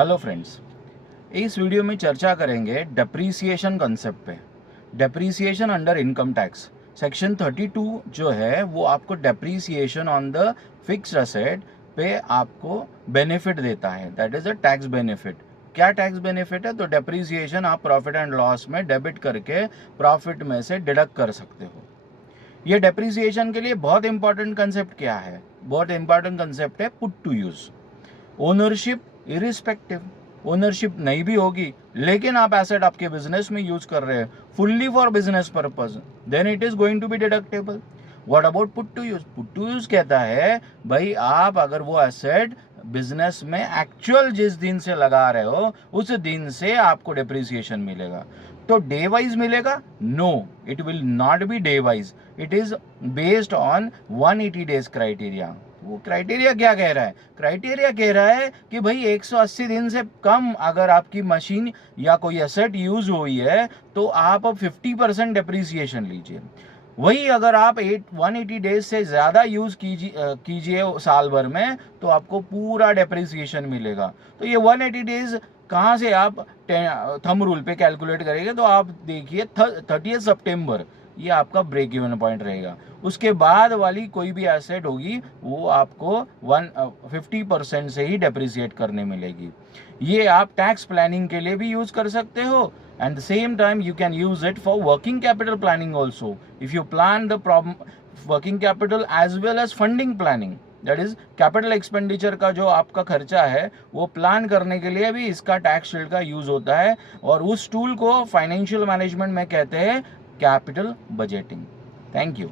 Hello friends, इस video में चर्चा करेंगे डेप्रीसिएशन कंसेप्ट पे। Depreciation under income tax section 32 जो है वो आपको depreciation on the fixed asset पे आपको बेनिफिट देता है, that is a tax benefit. क्या टैक्स बेनिफिट है? तो डेप्रीसिएशन आप प्रॉफिट एंड लॉस में डेबिट करके प्रॉफिट में से डिडक्ट कर सकते हो। ये डेप्रीसिएशन के लिए बहुत इंपॉर्टेंट कंसेप्ट क्या है? बहुत इंपॉर्टेंट कंसेप्ट है put to use. Ownership irrespective, ownership नहीं भी होगी लेकिन आप एसेट आपके बिजनेस में यूज कर रहे हैं fully for business purpose, then it is going to be deductible. What about put to use? Put to use कहता है भाई आप अगर वो एसेट बिजनेस में एक्चुअल जिस दिन से लगा रहे हो उस दिन से आपको डेप्रिसिएशन मिलेगा। तो डे वाइज मिलेगा? No, it will not be day wise, it is based on 180 days criteria. वो क्राइटेरिया क्या कह रहा है? क्राइटेरिया कह रहा है कि भाई 180 दिन से कम अगर आपकी मशीन या कोई एसेट यूज हुई है तो आप अब 50% डेप्रीसिएशन लीजिए। वही अगर आप 180 डेज से ज्यादा यूज कीजिए साल भर में तो आपको पूरा डेप्रीसिएशन मिलेगा। तो ये 180 डेज कहाँ से आप थंब रूल पे कैलकुलेट करेंगे? तो आप देखिए 30 सितंबर ये आपका ब्रेक इवन पॉइंट रहेगा। उसके बाद वाली कोई भी एसेट होगी वो आपको 50% से ही डेप्रिसिएट करने मिलेगी। ये आप टैक्स प्लानिंग के लिए भी यूज कर सकते हो and the same time you can use it for working capital planning also. If you plan the problem working capital as well as funding planning, that is capital expenditure का जो आपका खर्चा है वो प्लान करने के लिए भी इसका टैक्स शील्ड का यूज होता है। और उस टूल को फाइनेंशियल मैनेजमेंट में कहते हैं कैपिटल बजटिंग। Thank you.